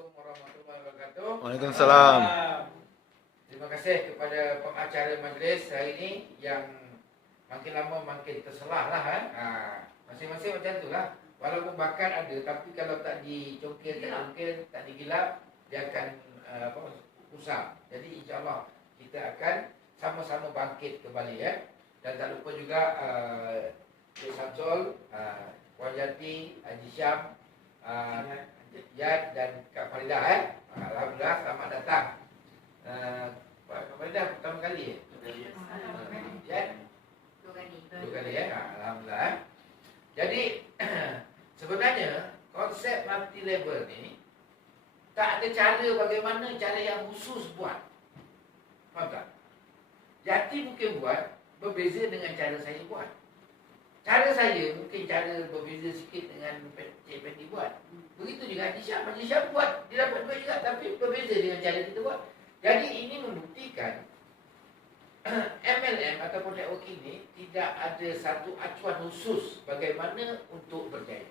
Assalamualaikum warahmatullahi wabarakatuh. Waalaikumsalam. Terima kasih kepada pengacara majlis hari ini yang makin lama makin terselah lah. Masing-masing macam tu lah. Walaupun bakat ada, tapi kalau tak dicongkir, tak digilap, dia akan usang. Jadi insyaAllah kita akan sama-sama bangkit kembali ya. Dan tak lupa juga Cik Samsul, Puan Jati, Haji Syam, Yad dan Kak Faridah Alhamdulillah selamat datang. Kak Faridah pertama kali Yad? Dua kali ya. Alhamdulillah. Jadi sebenarnya konsep multi level ni tak ada cara bagaimana cara yang khusus buat. Faham tak? Jati mungkin buat berbeza dengan cara saya buat. Cara saya mungkin cara berbeza sikit dengan Cik Fendi buat. Begitu juga Haji Syam. Haji Syam buat, dia dapat duit juga, tapi berbeza dengan cara kita buat. Jadi ini membuktikan MLM ataupun networking ini tidak ada satu acuan khusus bagaimana untuk berjaya.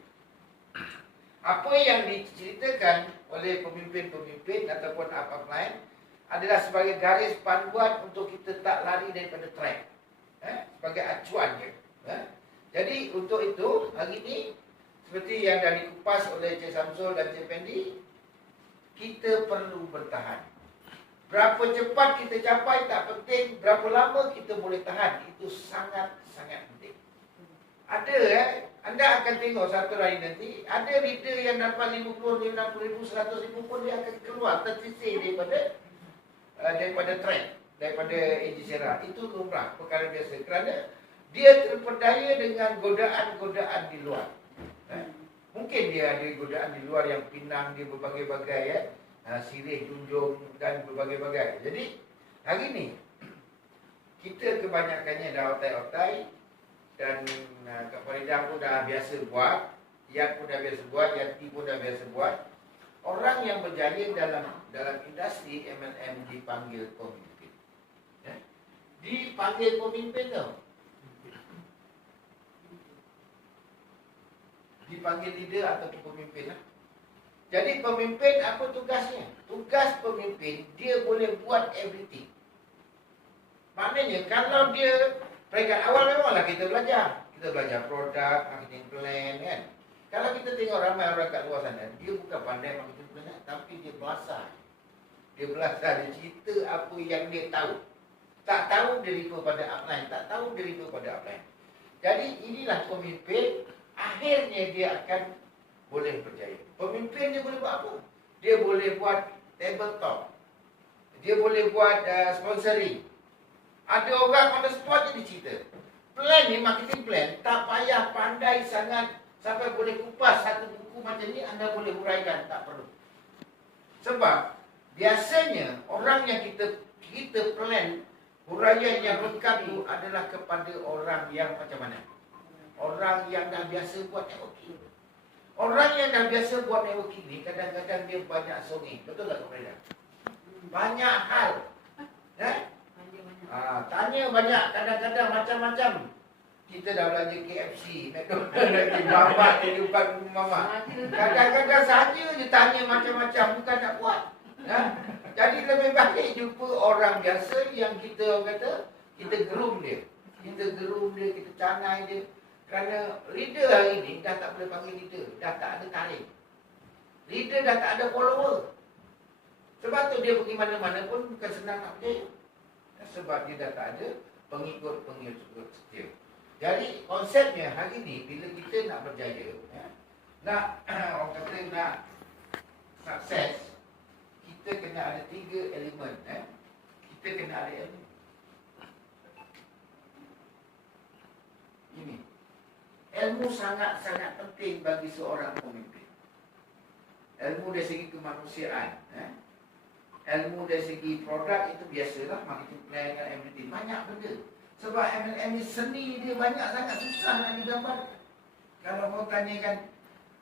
Apa yang diceritakan oleh pemimpin-pemimpin ataupun apa-apa lain adalah sebagai garis panduan untuk kita tak lari daripada track. Sebagai acuan je. Jadi untuk itu hari ini seperti yang dah dikupas oleh Cik Samsul dan Cik Fendi, kita perlu bertahan. Berapa cepat kita capai tak penting, berapa lama kita boleh tahan itu sangat-sangat penting. Ada anda akan tengok satu hari nanti ada leader yang dapat 50, 60 ribu, 100 ribu pun dia akan keluar tersisih daripada trend, daripada Ejisera. Itu lumrah, perkara biasa kerana dia terpedaya dengan godaan-godaan di luar. Mungkin dia ada godaan di luar yang pinang dia berbagai-bagai sirih, junjung dan berbagai-bagai. Jadi hari ni kita kebanyakannya dah otai-otai dan Kak Faridah pun dah biasa buat, Yad pun dah biasa buat, Yati pun dah biasa buat. Orang yang berjaya dalam industri MLM dipanggil pemimpin. Dipanggil pemimpin tau. Dipanggil leader ataupun pemimpin. Jadi pemimpin apa tugasnya? Tugas pemimpin dia boleh buat everything. Maknanya kalau dia peringkat awal memanglah kita belajar. Kita belajar produk, marketing plan kan. Kalau kita tengok ramai orang kat luar sana, dia bukan pandai marketing plan, tapi dia belasah. Dia belasah, dia cerita apa yang dia tahu. Tak tahu dia refer pada upline, tak tahu dia refer pada upline. Jadi inilah pemimpin. Akhirnya dia akan boleh berjaya. Pemimpin dia boleh buat apa? Dia boleh buat tabletop. Dia boleh buat sponsoring. Ada orang pada spot je dicerita. Plan ni, marketing plan, tak payah pandai sangat sampai boleh kupas satu buku macam ni, anda boleh huraikan, tak perlu. Sebab biasanya orang yang kita plan huraian yang lengkap tu adalah kepada orang yang macam mana? Orang yang dah biasa buat networking. Orang yang dah biasa buat networking ni kadang-kadang dia banyak songeng. Betul tak kepada? Banyak hal. Tanya banyak. Kadang-kadang macam-macam. Kita dah belanja KFC, McDonald's, babak kehidupan mama. Kadang-kadang saja je tanya macam-macam. Bukan nak buat. Jadi lebih baik jumpa orang biasa yang kita kata, kita groom dia. Kita groom dia, kita canai dia. Kerana leader hari ni dah tak boleh panggil leader. Dah tak ada tarik. Leader dah tak ada follower. Sebab tu dia pergi mana-mana pun bukan senang nak berjaya. Sebab dia dah tak ada pengikut-pengikut setia. Jadi konsepnya hari ni bila kita nak berjaya, nak orang kata nak sukses, kita kena ada 3 elemen. Kita kena ada ilmu. Ini ilmu sangat-sangat penting bagi seorang pemimpin. Ilmu dari segi kemanusiaan, ilmu dari segi produk itu biasalah, marketing plan dan everything. Banyak benda. Sebab MLM ni seni dia banyak sangat susah nak digambar. Kalau kau tanyakan,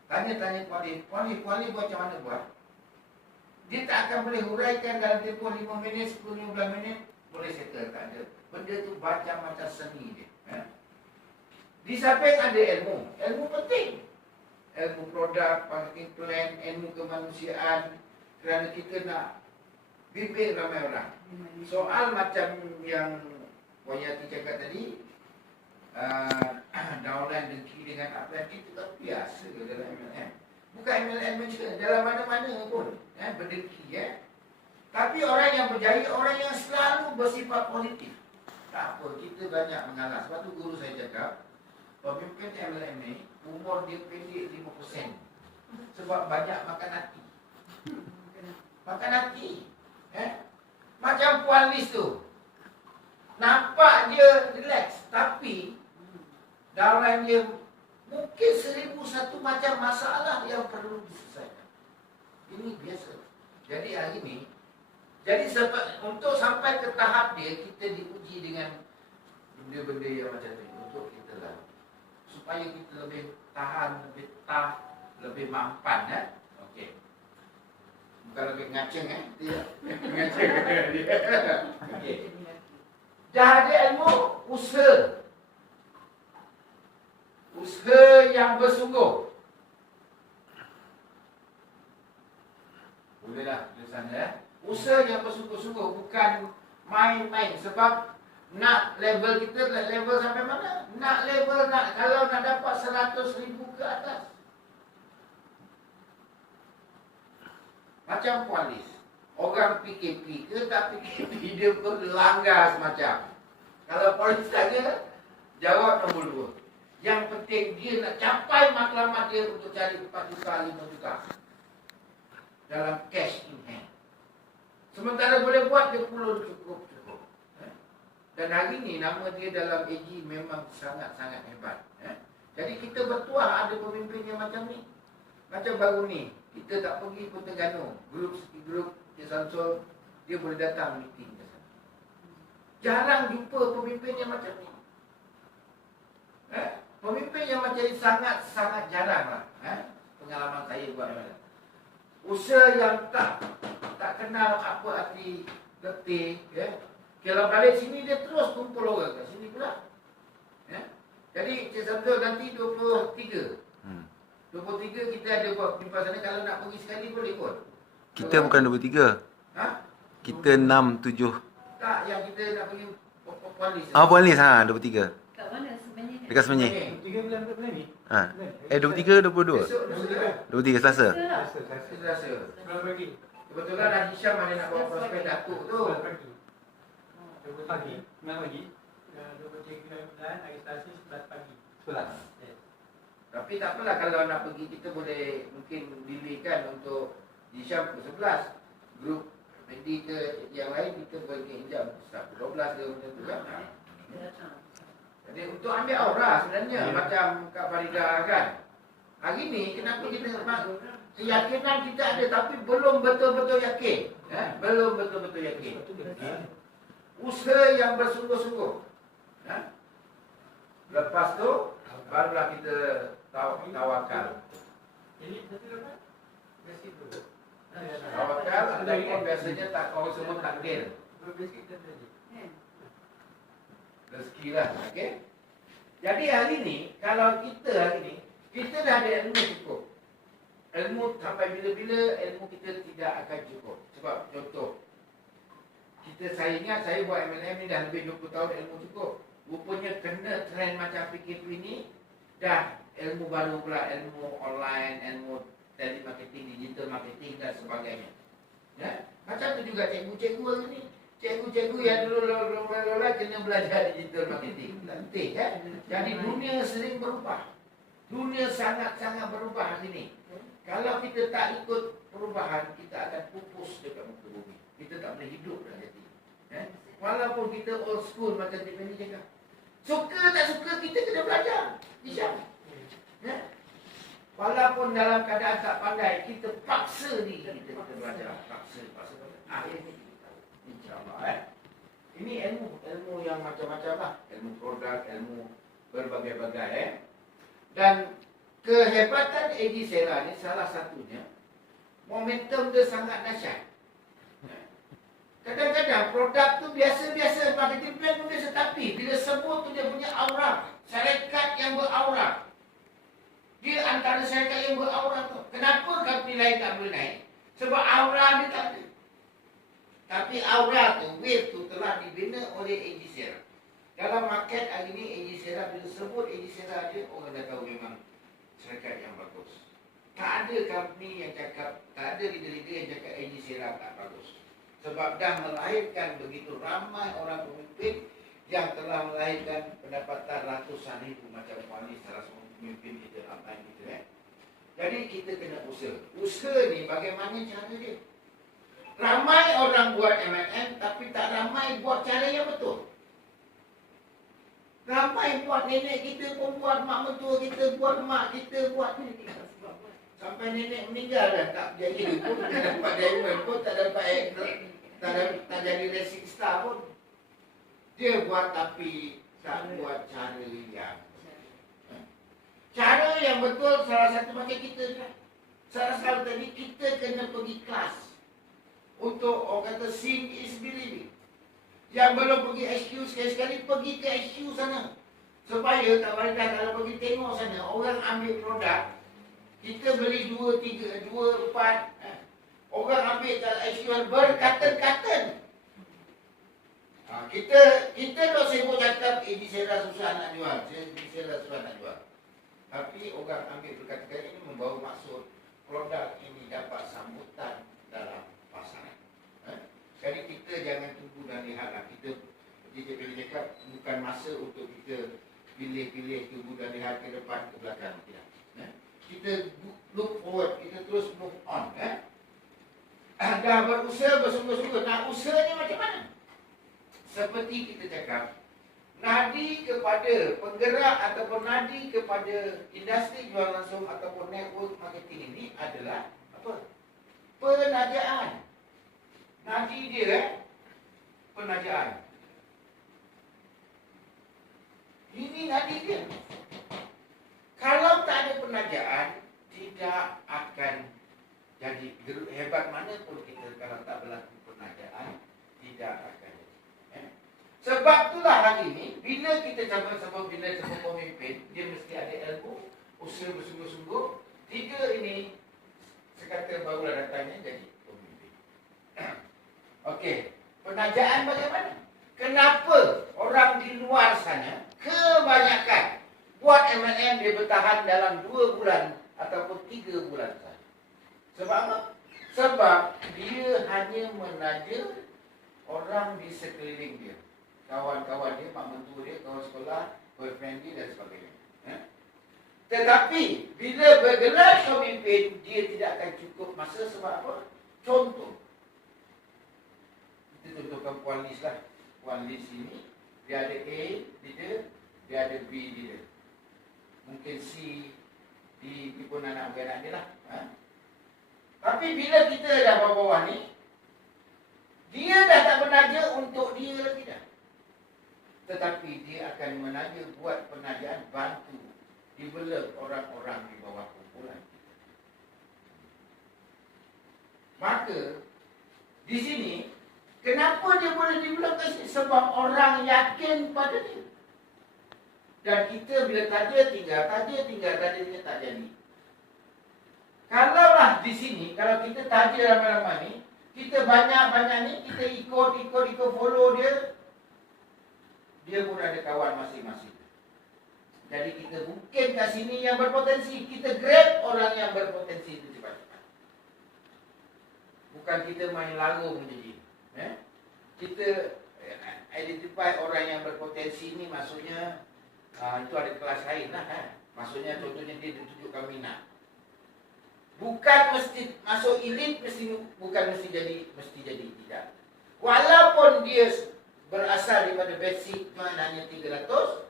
tanya kuali buat macam mana buat? Dia tak akan boleh huraikan dalam tempoh 5 minit, 10-15 minit, boleh settle, tak ada. Benda tu macam-macam seni dia. Di samping ada ilmu penting. Ilmu produk, marketing plan, ilmu kemanusiaan, Kerana kita nak bimbing ramai orang. Soal macam yang Puan Yati cakap tadi, downline dengki dengan upline, kita tak biasa ke dalam MLM. Bukan MLM je, dalam mana-mana pun berdengki. Tapi orang yang berjaya, orang yang selalu bersifat positif. Tak apa, kita banyak mengalah. Sebab tu guru saya cakap, pemimpin MLM ni, umur dia pendek 5%. Sebab banyak makan hati. Makan hati. Macam Puan Liz tu. Nampak dia relax, tapi dalam dia mungkin 1001 macam masalah yang perlu diselesaikan. Ini biasa. Jadi hari ni, untuk sampai ke tahap dia, kita diuji dengan benda-benda yang macam ni untuk kita lalu. Supaya kita lebih tahan, lebih tough, lebih mampan. Okey. Bukan lebih ngaceng dia. Ngaceng dia. Okey. Dah ada ilmu usaha. Usaha yang bersungguh. Bolehlah tulisan usaha yang bersungguh-sungguh, bukan main-main. Sebab nak level kita, level sampai mana? Kalau nak dapat 100,000 ke atas. Macam Puan Liz. Orang PKP ke tak PKP, dia pun langgar semacam. Kalau polis tanya, jawab nombor 2. Yang penting dia nak capai matlamat dia untuk cari 4 juta, 5 juta. Dalam cash in hand. Sementara boleh buat, dia puluh cukup. Dan hari ni nama dia dalam AG memang sangat-sangat hebat. Jadi kita bertuah ada pemimpin yang macam ni. Macam baru ni, kita tak pergi pun Terengganu. Grup Samsul, dia boleh datang meeting ke sana. Jarang jumpa pemimpin yang macam ni. Pemimpin yang macam ni sangat-sangat jarang lah. Pengalaman saya buat macam. Usaha yang tak kenal apa arti letih. Kalau balik sini dia terus kumpul orang kat sini pula. Jadi Cik Samsul nanti 23. 23 kita ada buat penimpa sana. Kalau nak pergi sekali boleh pun. Kita bukan 23. Kita 6, 7. Tak, yang kita nak pergi Puan Liz. Puan Liz 23. Kat mana sebenarnya? Dekat Semenyih. 3 bulan ni? 23, 22. 23 Selasa. Selasa. Berapa pagi? Kebetulan Haji Syam ada nak bawa prospek Datuk tu. 9 pagi. 9 pagi. 23 bulan, hari Selasa 11 pagi. 11. Tapi tak apalah, kalau nak pergi kita boleh mungkin dilikan untuk di Syam ke 11. Grup Mendi ke yang lain kita boleh jam start 12 ke macam tu kan. Jadi untuk ambil aura sebenarnya macam Kak Farida kan. Hari ni kenapa kita keyakinan kita ada tapi belum betul-betul yakin. Belum betul-betul yakin. Usaha yang bersungguh-sungguh. Lepas tu barulah kita tawakal. Jadi satu lepas? Basic dulu. Tawakal ataupun biasanya tak orang semua takdir. Basic dan basic. Rezeki lah, okey. Jadi hari ni, kalau kita hari ni, kita dah ada ilmu cukup. Ilmu sampai bila-bila, ilmu kita tidak akan cukup. Sebab contoh, saya ingat saya buat MLM ni dah lebih 20 tahun ilmu cukup. Rupanya kena trend macam PKP ni, dah ilmu baru pula, ilmu online, ilmu telemarketing, digital marketing dan sebagainya. Macam tu juga cikgu-cikgu hari ni. Cikgu-cikgu yang dulu lola kena belajar digital marketing. Nanti Jadi dunia sering berubah. Dunia sangat-sangat berubah hari ni. Kalau kita tak ikut perubahan, kita akan pupus dekat muka bumi. Kita tak boleh hidup dalam hati. Walaupun kita old school macam Cik Benny cakap. Suka tak suka kita kena belajar. Isyak. Walaupun dalam keadaan tak pandai, kita paksa diri kita belajar. Paksa. Akhirnya kita tahu. InsyaAllah. Ini ilmu yang macam-macam lah. Ilmu produk, ilmu berbagai-bagai. Dan kehebatan AG Sera ni salah satunya, momentum dia sangat dahsyat. Kadang-kadang produk tu biasa-biasa, marketing plan pun biasa, tapi bila sebut tu dia punya aura, syarikat yang beraura. Dia antara syarikat yang beraura tu. Kenapa company lain tak boleh naik? Sebab aura dia tak ada. Tapi aura tu, wave tu telah dibina oleh AG Sierra. Dalam market hari ni AG Sierra, bila sebut AG Sierra je, orang dah tahu memang syarikat yang bagus. Tak ada company yang cakap, tak ada leader-leader yang cakap AG Sierra tak bagus. Sebab dah melahirkan begitu ramai orang pemimpin yang telah melahirkan pendapatan ratusan ribu macam Wali salah seorang pemimpin kita, abang kita. Jadi kita kena usaha. Usaha ni bagaimana cara dia? Ramai orang buat MLM tapi tak ramai buat cara yang betul. Ramai buat nenek kita pun buat, mak mentua kita buat, mak kita buat ni. Sampai nenek meninggal dan tak jadi pun, tak dapat diamond pun, tak dapat tak jadi racing star pun. Dia buat tapi tak buat cara yang cara yang betul. Salah satu macam kita kan. Salah satu tadi kita kena pergi kelas untuk orang kata seeing is believing. Yang belum pergi HQ sekali-sekali pergi ke HQ sana. Supaya Kak Walidah kalau pergi tengok sana, orang ambil produk, kita beli 2, 3, 2, 4. Orang ambil kat HQ berkarton-karton. Kita dah sibuk cakap AG Sierra susah nak jual, AG Sierra susah nak jual. Tapi orang ambil berkarton-karton ini membawa maksud produk ini dapat sambutan dalam pasaran. Jadi kita jangan tunggu dan lihatlah. Kita cakap bukan masa untuk kita pilih-pilih tunggu dan lihat ke depan ke belakang. Tidak. Kita look forward, kita terus move on. Dah berusaha bersungguh-sungguh. Nak usahanya macam mana? Seperti kita cakap, nadi kepada penggerak ataupun nadi kepada industri jual langsung ataupun network marketing ini adalah apa? Penajaan. Nadi dia penajaan. Ini nadi dia. Kalau tak ada penajaan, tidak akan jadi. Hebat mana pun kita kalau tak berlaku penajaan, tidak akan jadi. Sebab itulah hari ini, bila kita sama-sama bina sebuah pemimpin, dia mesti ada ilmu, usaha bersungguh-sungguh. 3 ini sekata barulah datangnya jadi pemimpin. Okey, penajaan bagaimana? Kenapa orang di luar sana kebanyakan buat MLM dia bertahan dalam 2 bulan ataupun 3 bulan saja? Sebab apa? Sebab dia hanya menaja orang di sekeliling dia. Kawan-kawan dia, mak mentua dia, kawan sekolah, boyfriend dia dan sebagainya. Tetapi bila bergelar pemimpin, dia tidak akan cukup masa. Sebab apa? Contoh, kita contohkan Puan Liz lah. Puan Liz ini, dia ada A leader, dia ada B leader. Mungkin C, D pun anak beranak dia lah. Tapi bila kita dah bawah-bawah ni, dia dah tak menaja untuk dia lagi dah. Tetapi dia akan menaja, buat penajaan, bantu develop orang-orang di bawah kumpulan kita. Maka di sini, kenapa dia boleh develop ke sini? Sebab orang yakin pada dia. Dan kita bila taja tinggal, tak jadi. Kalaulah di sini, kalau kita taja ramai-ramai ni, kita banyak-banyak ni, kita ikut follow dia, dia pun ada kawan masing-masing. Jadi kita mungkin kat sini yang berpotensi, kita grab orang yang berpotensi itu cepat-cepat. Bukan kita main larung je. Kita identify orang yang berpotensi ni, maksudnya itu ada kelas lain lah. Maksudnya contohnya dia tunjukkan minat. Bukan mesti masuk elit, bukan mesti jadi tidak. Walaupun dia berasal daripada basic hanya 300,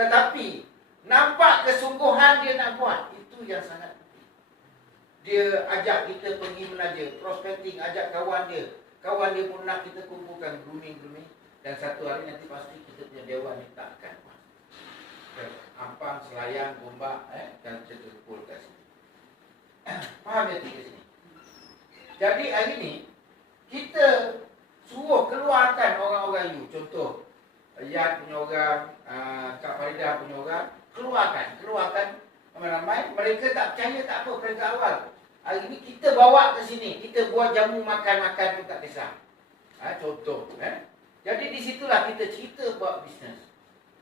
tetapi nampak kesungguhan dia nak buat. Itu yang sangat penting. Dia ajak kita pergi menaja, prospecting, ajak kawan dia. Kawan dia pun nak kita kumpulkan, grooming. Dan satu hari nanti pasti kita punya dewan ni tak akan buat. Ampang, Selayang, Gombak, dan kita kumpul kat sini. Faham ya tiga sini? Jadi hari ni kita suruh keluarkan orang-orang you. Contoh Yat punya orang, Kak Faridah punya orang, keluarkan ramai-ramai. Mereka tak percaya, tak apa, mereka awal Hari ni kita bawa ke sini, kita buat jamu makan-makan pun tak kisah. Contoh. Jadi di situlah kita cerita buat bisnes.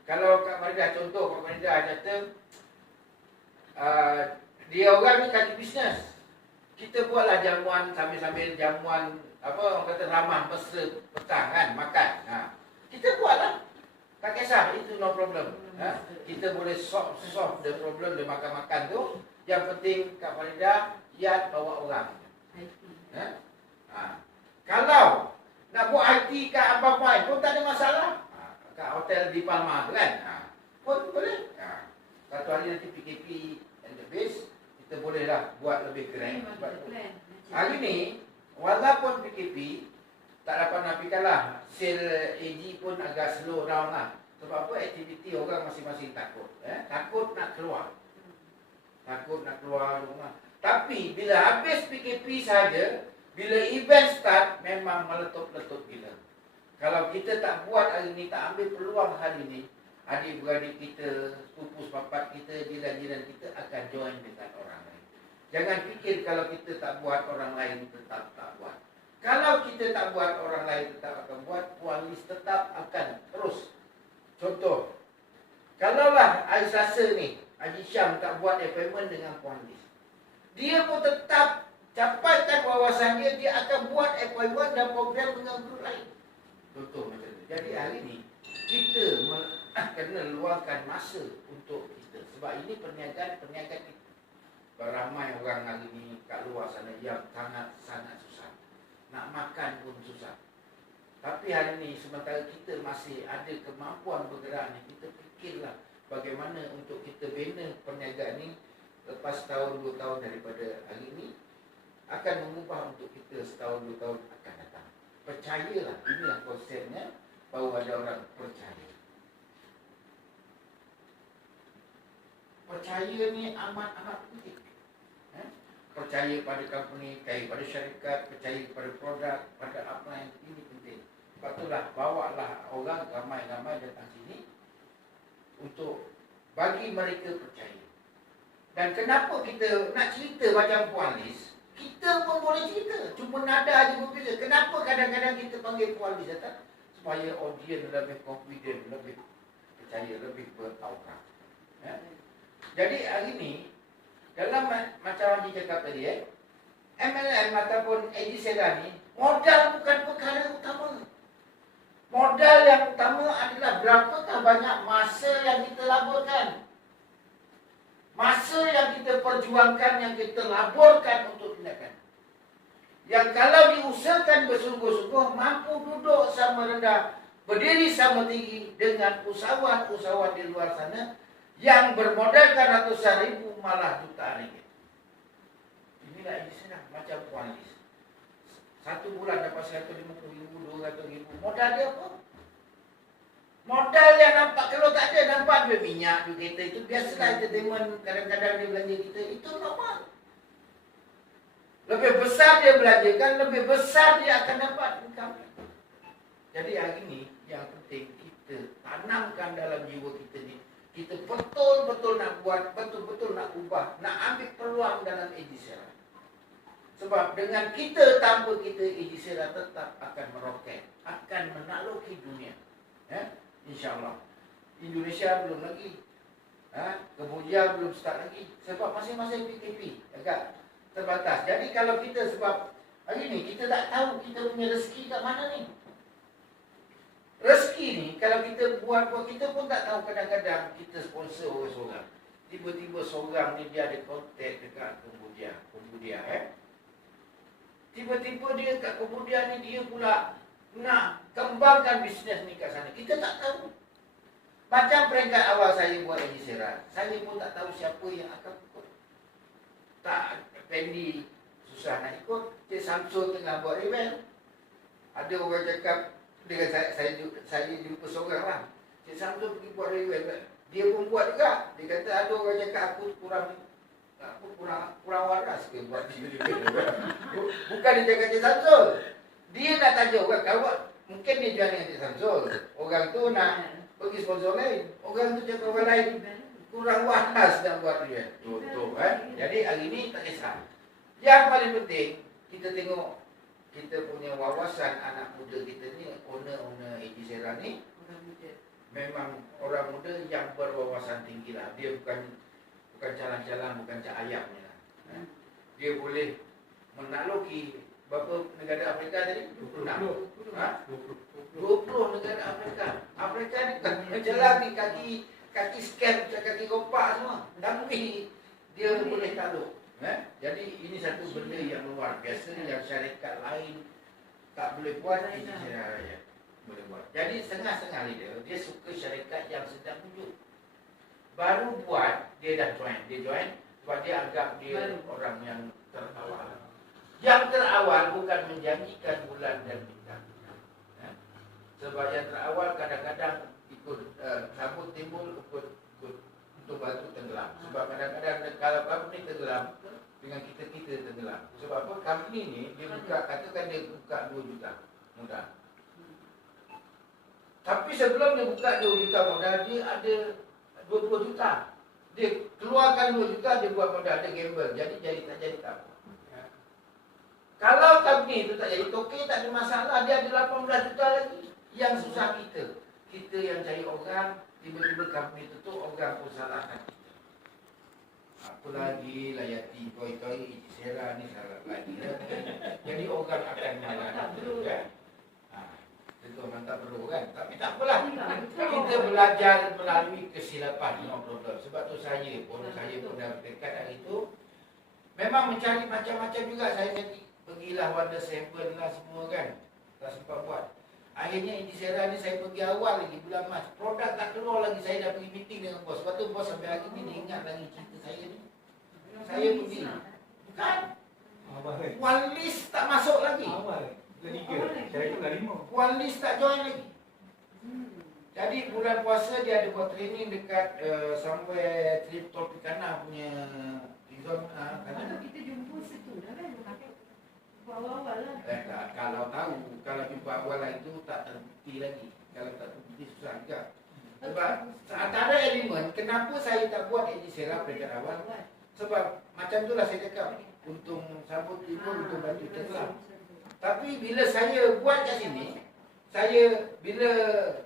Kalau Kak Maridah contoh, Kak Maridah kata dia orang ni kaki bisnes. Kita buatlah jamuan sambil-sambil jamuan apa orang kata ramah mesra petang kan makan. Kita buatlah. Tak kisah, itu no problem. Kita boleh solve the problem dia makan-makan tu. Yang penting Kak Maridah Yat bawa orang. Kalau nak buat IT kat Abang Puan pun tak ada masalah. Kat hotel di Palma tu kan. Pun boleh. Satu hari nanti PKP and the base, kita bolehlah buat lebih keren. Hari ni, walaupun PKP, tak dapat nafikanlah. Sale AG pun agak slow down lah. Sebab apa? Aktiviti orang masing-masing takut. Takut nak keluar. Takut nak keluar rumah. Tapi bila habis PKP saja, bila event start, memang meletup-letup gila. Kalau kita tak buat hari ni, tak ambil peluang hari ni, adik-beradik kita, sepupu sepapat kita, jiran-jiran kita akan join dengan orang lain. Jangan fikir kalau kita tak buat, orang lain tetap tak buat. Kalau kita tak buat, orang lain tetap akan buat, Pualis tetap akan terus. Contoh, kalaulah hari Selasa ni, Haji Syam tak buat appointment dengan Pualis, dia pun tetap capaikan wawasan dia akan buat appointment dan program dengan guru lain. Contoh macam tu. Jadi hari ni, kita kena luangkan masa untuk kita. Sebab ini perniagaan kita. Ramai orang hari ni kat luar sana yang sangat susah. Nak makan pun susah. Tapi hari ni sementara kita masih ada kemampuan bergerak ni, kita fikirlah bagaimana untuk kita bina perniagaan ni lepas tahun 2 tahun daripada hari ni akan mengubah untuk kita setahun 2 tahun akan datang. Percayalah, inilah konsepnya, baru ada orang percaya. Percaya ni amat penting. Percaya pada company, percaya pada syarikat, percaya pada produk, pada apa yang ini penting. Sebab itulah, bawalah orang ramai-ramai datang sini untuk bagi mereka percaya. Dan kenapa kita nak cerita macam Puan Liz, kita pun boleh cerita, cuma nada aja berbeza. Kenapa kadang-kadang kita panggil Puan Liz datang? Supaya audiens lebih confident, lebih percaya, lebih bertaukah. Jadi hari ni, dalam macam Haji cakap tadi, MLM ataupun AG Sera ni, modal bukan perkara utama. Modal yang utama adalah berapakah banyak masa yang kita laburkan. Masa yang kita perjuangkan, yang kita laburkan untuk tindakan. Yang kalau diusahakan bersungguh-sungguh, mampu duduk sama rendah, berdiri sama tinggi dengan usahawan-usahawan di luar sana yang bermodalkan ratusan ribu malah jutaan ringgit. Inilah Islam macam Puan Liz. 1 bulan dapat 150,000, 200,000. Modal dia apa? Modal yang nampak, kalau tak ada nampak duit minyak, duit kereta, itu biasalah entertainment, kadang-kadang dia belanja kita, itu normal. Lebih besar dia belanjakan, lebih besar dia akan dapat income. Jadi hari ini yang penting kita tanamkan dalam jiwa kita ni, kita betul-betul nak buat, betul-betul nak ubah, nak ambil peluang dalam AG Sera. Sebab dengan kita, tanpa kita, AG Sera tetap akan meroket, akan menakluki dunia. InsyaAllah. Indonesia belum lagi. Kemboja belum start lagi. Sebab masing-masing PKP agak terbatas. Jadi kalau kita, sebab hari ni kita tak tahu kita punya rezeki kat mana ni. Rezeki ni kalau kita buat, kita pun tak tahu. Kadang-kadang kita sponsor orang seorang, tiba-tiba seorang ni dia ada kontak dekat Kemboja. Tiba-tiba dia kat Kemboja ni dia pula nak kembangkan bisnes ni kat sana. Kita tak tahu. Macam peringkat awal saya buat AG Sera, saya pun tak tahu siapa yang akan ikut. Tak, Fendi susah nak ikut. Cik Samsul tengah buat email. Ada orang cakap dengan saya jumpa seorang lah. Cik Samsul pergi buat email. Dia pun buat juga. Dia kata ada orang cakap aku kurang waras ke buat email. Bukan dia cakap Cik Samsul. Dia nak tanya orang, kalau mungkin dia jual dengan Cik Samsul. Orang tu nak pergi sponsor lain. Orang tu cakap orang lain kurang waras nak buat dia. Contoh Jadi hari ni tak kisah. Yang paling penting, kita tengok kita punya wawasan anak muda kita ni, owner Ejisera ni, memang orang muda yang berwawasan tinggi lah. Dia bukan calang-calang, bukan cak ayam ni lah. Dia boleh menakluki berapa negara Afrika tadi? 26. 20 negara Afrika. Afrika ni kan jalan ni kaki scan, kaki rompak semua. Tapi dia boleh takluk. Jadi ini satu benda yang luar biasa yang syarikat lain tak boleh buat, ini syarikat boleh buat. Jadi setengah-setengah dia suka syarikat yang sedang wujud. Baru buat, dia dah join sebab dia anggap dia orang yang terawal. Yang terawal bukan menjanjikan bulan dan bintang. Sebab yang terawal kadang-kadang ikut kabut timbul, ikut untuk batu tenggelam. Sebab kadang-kadang kalau company tenggelam, dengan kita tenggelam. Sebab apa? Company ni dia buka, katakan dia buka 2 juta modal. Tapi sebelum dia buka 2 juta modal, dia ada 20 juta. Dia keluarkan 2 juta, dia buat modal, dia gamble. Jadi tak jadi tak apa. Kalau company itu tak jadi token, tak ada masalah. Dia ada 18 juta lagi. Yang susah kita. Kita yang cari orang, tiba-tiba company tutup, orang pun salahkan kita. Apa lagi layati koi-koi Ejisera ni salah lagi. Jadi orang akan marah kan. Itu orang tak perlu kan. Tapi tak apalah. Kita belajar melalui kesilapan, no problem. Sebab tu saya pun dah dekat hari itu memang mencari macam-macam juga. Saya pergilah Wonder Seven lah semua kan. Tak sempat buat. Akhirnya Ejisera ni saya pergi awal lagi bulan Mac. Produk tak keluar lagi, saya dah pergi meeting dengan bos. Sebab tu bos sampai hari ni dia ingat lagi cerita saya ni. Saya pergi. Bukan. One list tak masuk lagi. One list tak join lagi. Jadi bulan puasa dia ada buat training dekat somewhere Tropicana punya resort. Kita jumpa situ dah kan? Awal-awal lah. Kalau tahu, kalau jumpa awal lah itu tak terbukti lagi. Kalau tak terbukti susah juga. Sebab antara elemen, kenapa saya tak buat Ejisera peringkat awal? Sebab macam itulah saya cakap, untung sambut timbul, untung bantu tenggelam. Tapi bila saya buat kat sini, bila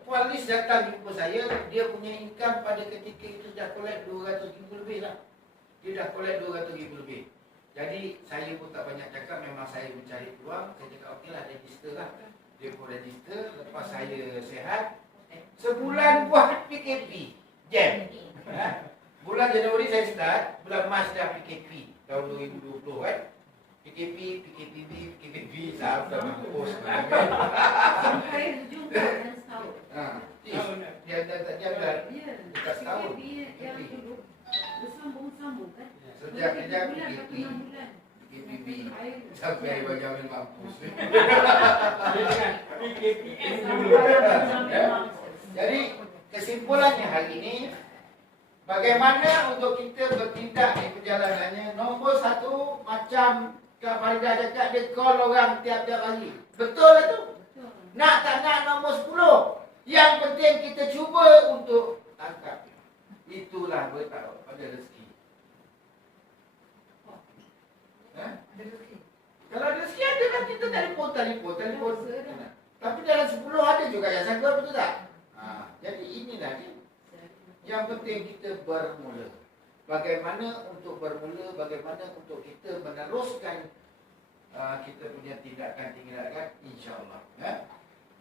Puan Lis datang jumpa saya, dia punya income pada ketika itu dah collect 200,000 lebih lah. Dia dah collect 200,000 lebih. Jadi saya pun tak banyak cakap, memang saya mencari peluang. Saya cakap okeylah, register lah. Dia pun register, lepas saya sihat, sebulan buat PKP jam. Bulan Januari saya start, bulan Mac dah PKP tahun 2020 kan. PKP, sampai mampus. Sampai jumpa dan setahun. Dia tak jaga dekat setahun. Yang dulu bersambung-sambung kan. Sejak PKP sampai bagaimana mampus. Jadi kesimpulannya hari ini, bagaimana untuk kita bertindak di perjalanannya. Nombor 1, macam Kak Faridah cakap, dia call orang tiap-tiap hari. Betul lah tu. Nak tak nak nombor 10. Yang penting kita cuba untuk tangkap. Itulah bertahu pada rezeki. Kalau ada rezeki ada kan, kita telefon. Tapi dalam 10 ada juga yang sanggup, betul tak? Jadi inilah dia. Yang penting kita bermula. Bagaimana untuk bermula, bagaimana untuk kita meneruskan kita punya tindakan insya-Allah.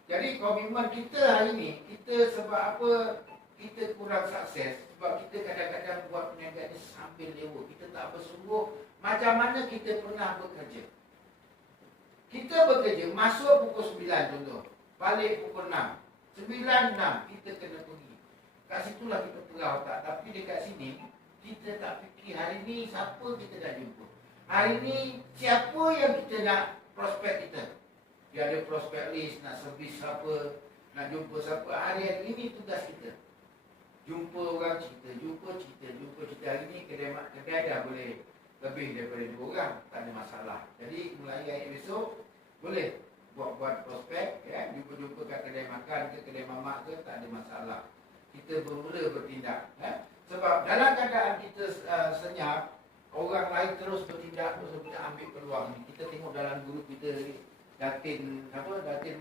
Jadi komitmen kita hari ini, kita sebab apa kita kurang sukses? Sebab kita kadang-kadang buat perniagaan ni sambil lewa. Kita tak bersungguh macam mana kita pernah bekerja. Kita bekerja, masuk pukul 9 contoh, balik pukul 6. 9-6 kita kena pergi. Kat situlah kita perah otak. Tapi dekat sini kita tak fikir hari ni siapa kita dah jumpa. Hari ni siapa yang kita nak prospek kita. Dia ada prospek list, nak servis siapa, nak jumpa siapa. Hari ini tugas kita. Jumpa orang cerita, jumpa cerita. Hari ni kedai dah boleh lebih daripada 2 orang, tak ada masalah. Jadi mulai hari besok boleh buat prospek, ya, jumpa kat kedai makan ke kedai mamak ke, tak ada masalah. Kita bermula bertindak, ya. Sebab dalam keadaan kita senyap, orang lain terus bertindak, terus kita ambil peluang ni. Kita tengok dalam grup kita ni, Datin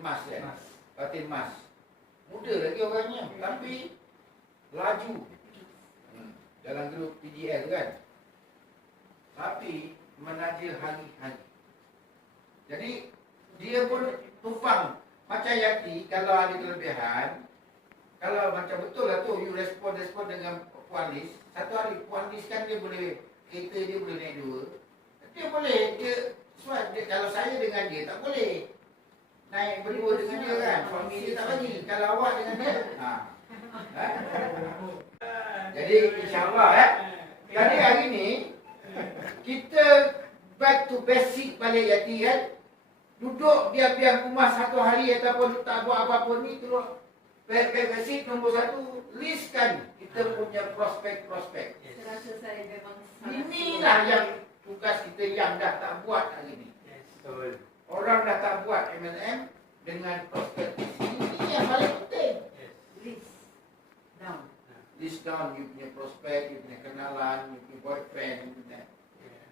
Mas kan? Datin Mas. Muda lagi orangnya, tapi laju. Dalam grup PDL kan. Tapi menaja hari-hari. Jadi dia pun tumpang macam Yati. Kalau ada kelebihan, kalau macam betul lah tu, you respon dengan Puan Lis. Satu hari Puan Lis kan dia boleh, kereta dia boleh naik 2. Dia boleh, kalau saya dengan dia tak boleh naik berdua dengan dia kan. Suami dia tak bagi. Kalau awak dengan dia, Jadi insyaAllah jadi hari ni kita back to basic balik Yati kan. Duduk biar kumas satu hari ataupun tak buat apa-apa ni, terus basic nombor 1, listkan kita punya prospek-prospek. Saya rasa saya memang Inilah yang tugas kita yang dah tak buat hari ni. Orang dah tak buat MLM dengan prospek. Ini yang paling penting. list down. List down you punya prospek, you punya kenalan, you punya boyfriend.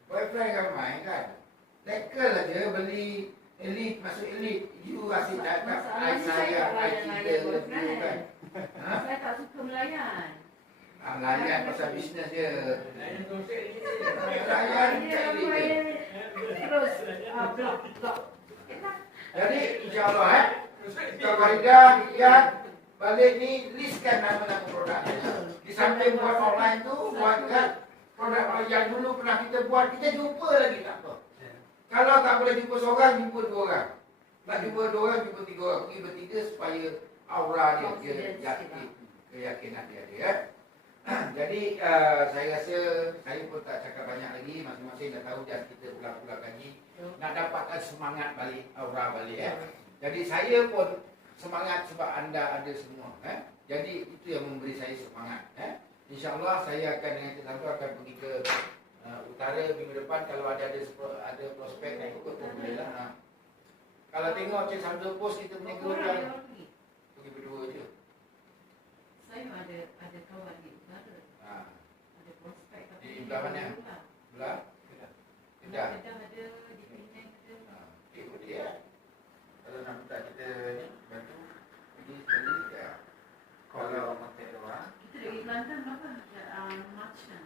Boyfriend ramai kan. Tackle aja beli elite, masuk elite. You asyik cakap I sayang, I cinta you kan. Saya tak suka melayan. Layan pasal bisnes je. Layan konsep ni. Layan Dia kat elite je. terus blok. Jadi insyaAllah Kak Farida, Ian, balik ni listkan nama-nama produk. Di samping buat online tu, buatkan produk yang dulu pernah kita buat, kita jumpa lagi tak apa. Kalau tak boleh jumpa seorang, jumpa 2 orang. Nak jumpa 2 orang, jumpa 3 orang. Pergi bertiga supaya aura dia yakin, keyakinan dia. Jadi saya rasa saya pun tak cakap banyak lagi. Masing-masing dah tahu dan kita ulang-ulang lagi. Nak dapatkan semangat balik, aura balik. Jadi saya pun semangat sebab anda ada semua. Jadi itu yang memberi saya semangat. InsyaAllah saya akan dengan Cik Santo akan pergi ke utara minggu depan. Kalau ada prospek nak ikut pun boleh lah. Kalau tengok Cik Santo post kita punya grup yang pergi berdua je. Saya ada kawan di utara. Ada prospek. Di belah mana? Belah? Kedah. Kedah ada, di Penang ada. Ikut dia. Kalau nak minta kita ni bantu pergi sekali ya. Kalau kontak doang. Kita pergi Kelantan berapa? March kan?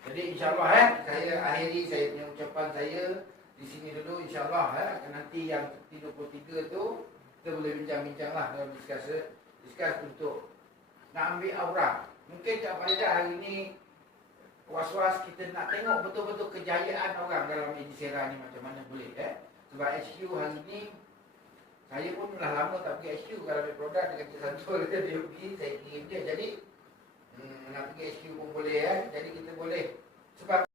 Jadi insyaAllah saya akhiri saya punya ucapan saya di sini dulu insyaAllah nanti yang 33 tu kita boleh bincang-bincang lah dalam diskus untuk nak ambil aura. Mungkin Kak Farida hari ni was-was kita nak tengok betul-betul kejayaan orang dalam Edisera ni macam mana boleh Sebab HQ hari ni saya pun dah lama tak pergi HQ. Kalau ambil produk dengan Cik Santo dia pergi, saya kirim dia. Jadi nak pergi HQ pun boleh Jadi kita boleh sebab